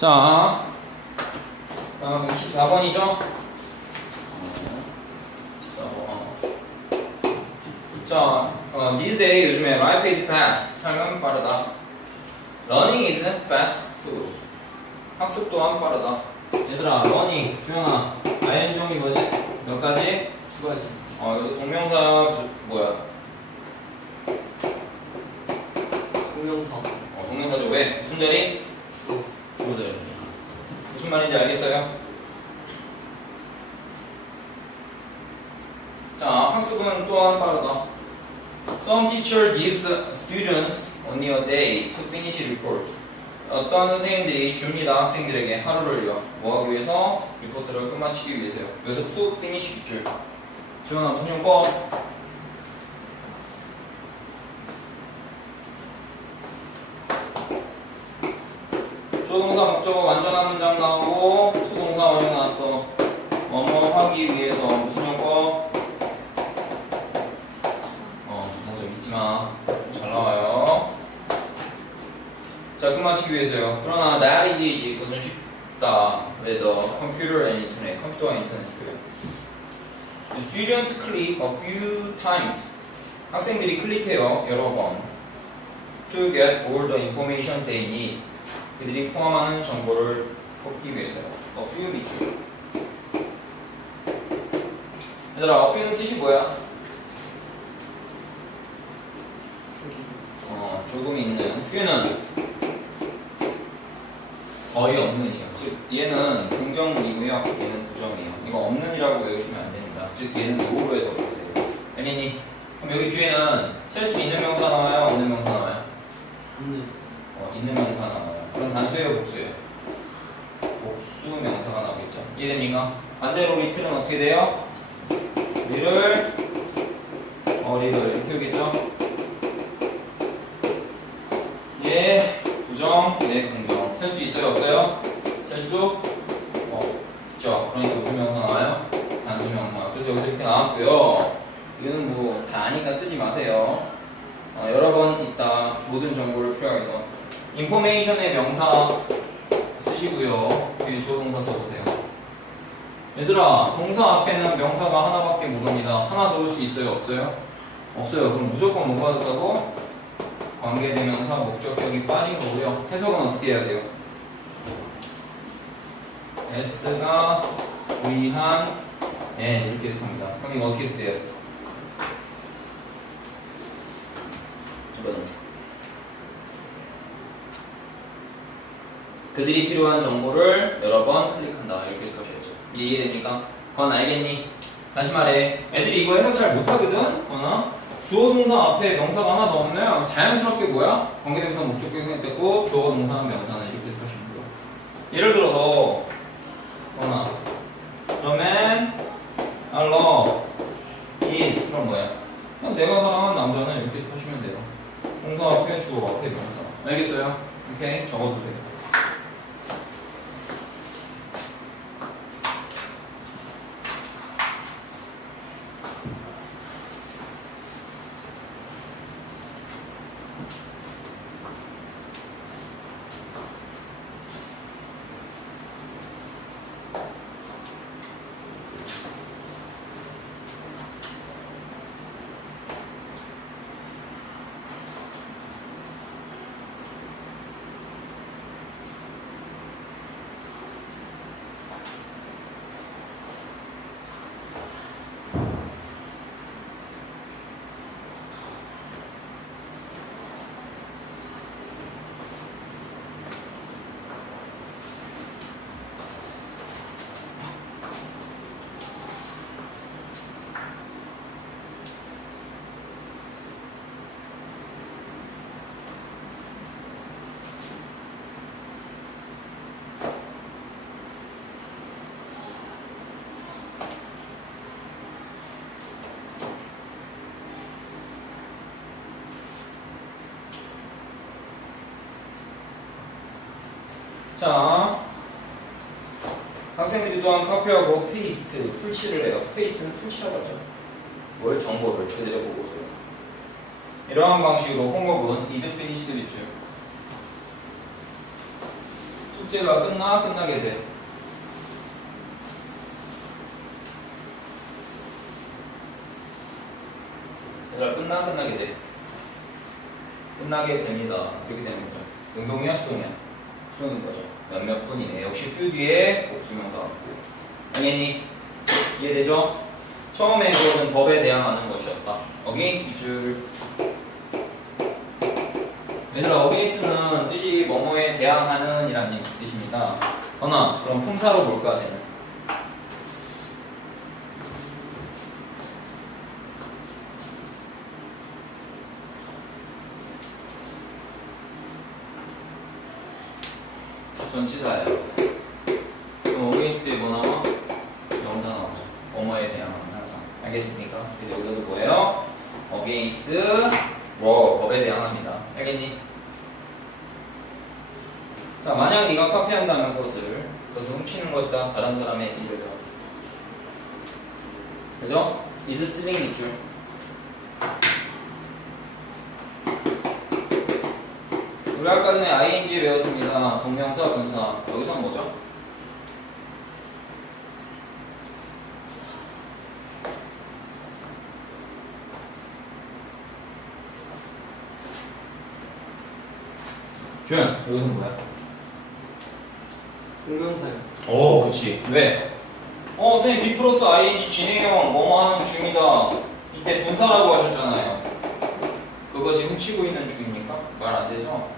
자, 다음 24번이죠? 24번. 자, 어, these days 요즘에 life is fast. 삶은 빠르다. Learning is fast too. 학습 또한 빠르다. 얘들아, learning, 주영아, ING용이 뭐지? 몇 가지? 두 가지. 어, 여기서 동명사 부- 뭐야? 동명사. 어, 동명사죠. 왜? 무슨 자리? 주어들. 무슨 말인지 알겠어요? 자, 학습은 또한 빠르다. Some teacher gives students only a day to finish report. 어떤 선생님들이 줍니다 학생들에게 하루를요. 뭐 하기 위해서? 리포트를 끝마치기 위해서요. 여기서 to finish 줄. 지원아 무슨 용법? 조동사 목적어 완전한 문장 나오고 수동사 원형 나왔어. 뭐뭐 하기 위해서 무슨 용법? 어, 나좀 잊지 마. 잘 나와요. 자, 끝마치기 위해서요. 그러나 that is easy. 그것은 쉽다. with the computer and internet. 컴퓨터와 인터넷이고요. Student click a few times. 학생들이 클릭해요. 여러 번. To get all the information they need. 그들이 포함하는 정보를 뽑기 위해서요. A few 밑줄. 얘들아, a few는 뜻이 뭐야? 어, 조금 있는. few는 거의 없는이요. 즉, 얘는 긍정문이고요. 얘는 부정이에요. 이거 없는이라고 외우시면 안 됩니다. 즉, 얘는 노로 해서 보세요. 알겠니? 그럼 여기 뒤에는 셀 수 있는 명사 나와요? 없는 명사 나와요? 없는. 어, 있는 명사 나와요. 그럼 단수예요, 복수예요? 복수 명사가 나오겠죠. 이해됩니까? 반대로 리틀은 어떻게 돼요? 리를 어, 리를 이렇게 오겠죠? 예, 부정, 네, 긍정. 셀 수 있어요, 없어요? 셀 수? 어, 있죠. 그러니까 무슨 명사 나와요? 단수 명사. 그래서 여기서 이렇게 나왔고요. 이거는 뭐 다 아니까 쓰지 마세요. 어, 여러 번 있다. 모든 정보를 필요해서. 인포메이션의 명사 쓰시고요. 뒤에 주어 동사 써보세요. 얘들아, 동사 앞에는 명사가 하나밖에 못 옵니다. 하나 더 올 수 있어요? 없어요? 없어요. 그럼 무조건 뭐가 됐다고? 관계대명사 목적격이 빠진 거고요. 해석은 어떻게 해야 돼요? S가 위한 N 이렇게 해석합니다. 그럼 이거 어떻게 해석돼요? 이거는 그들이 필요한 정보를 여러 번 클릭한다 이렇게 해석하셔야죠. 이해됩니까? 건 알겠니? 다시 말해 애들이 이거 해석 잘 못하거든? 어나? 주어 동사 앞에 명사가 하나 넣으면 자연스럽게 뭐야? 관계대명사 목적격이 됐고 주어 동사는 명사는 이렇게 해석하시면 돼요. 예를 들어서 어나 그러면 I love is 그럼 뭐야? 그냥 내가 사랑하는 남자는 이렇게 해석하시면 돼요. 동사 앞에 주어 앞에 명사 알겠어요? 오케이 적어두세요. 자, 학생들이 또한 카피하고 페이스트, 풀칠을 해요. 페이스트는 풀칠하고 하죠. 뭘 정보를 그대로 보고서요. 이러한 방식으로 홈워크는 is finished 밑줄. 숙제가 끝나 끝나게 돼. 얘들아 끝나 끝나게 돼. 끝나게 됩니다. 그렇게 되는 거죠. 능동이야 수동이야? 수동인 거죠. 몇몇 분이네. 역시 표 뒤에 복수명사 같고. 당연히 이해되죠? 처음에 그것은 법에 대항하는 것이었다. 어게인스트 줄 얘들아 어게인스트는 뜻이 뭐뭐에 대항하는 이라는 뜻입니다. 허나 그럼 품사로 볼까 쟤는? 전치사예요. 그럼 어게인스트에 뭐 나와? 명사 나오죠. 뭐뭐에 대항하는 항상. 알겠습니까? 그래서 여기서도 뭐예요? against war 법에 대항합니다. 알겠니? 자, 만약 네가 카피한다면 그것을 그것을 훔치는 것이다. 다른 사람의 일을. 그죠? is stealing 밑줄. 우리 아까 전에 ing 외웠습니다. 동명사, 분사. 여기서 뭐죠? 준, 여기서 뭐야? 공명사요. 오, 그치. 왜? 어, 선생님, B 플러스 ing 진행형 뭐뭐 하는 중이다. 이때 분사라고 하셨잖아요. 그것이 훔치고 있는 중입니까? 말 안 되죠?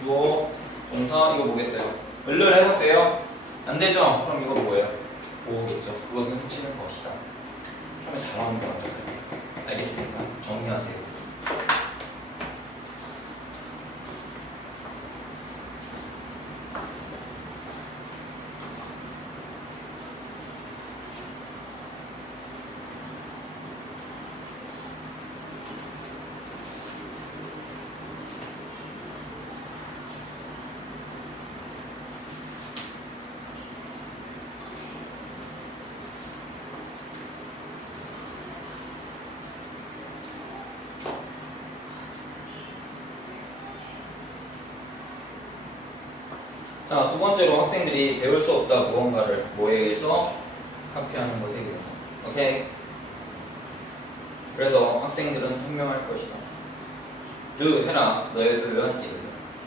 주어, 동사, 이거 뭐겠어요? 을를 해석돼요? 안 되죠? 그럼 이거 뭐예요? 보호겠죠. 그것은 훔치는 것이다. 처음에 잘하는 거죠. 알겠습니까? 정리하세요. 자, 두 번째로 학생들이 배울 수 없다 무언가를 뭐에 의해서 카피하는 것에 의해서. 오케이? 그래서 학생들은 현명할 것이다. do 해라. 너의 소유한 일.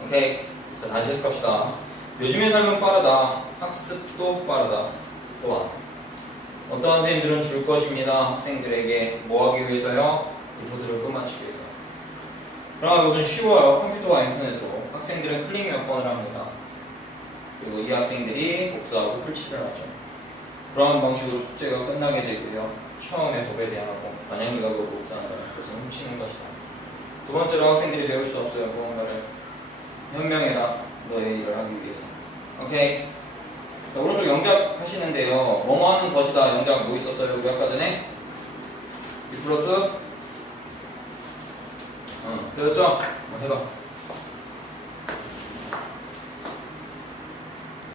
오케이? 자, 다시 해석합시다. 요즘의 삶은 빠르다. 학습도 빠르다. 또한. 어떤 선생님들은 줄 것입니다. 학생들에게 뭐 하기 위해서요? 리포트를 끝마치기 위해서. 그러나 그것은 쉬워요. 컴퓨터와 인터넷으로. 학생들은 클릭 몇 번을 합니다. 그리고 이 학생들이 복사하고 풀칠을 하죠. 그러한 방식으로 숙제가 끝나게 되고요. 처음에 법에 대항하고 만약 네가 그걸 복사한다면 그것은 훔치는 것이다. 두 번째로 학생들이 배울 수 없어요. 무언가를 현명해라. 너의 일을 하기 위해서. 오케이. 자, 오른쪽 영작 하시는데요. 뭐뭐 하는 것이다. 영작 뭐 있었어요? 우리 아까 전에? B 플러스? 어, 배웠죠? 어, 해봐.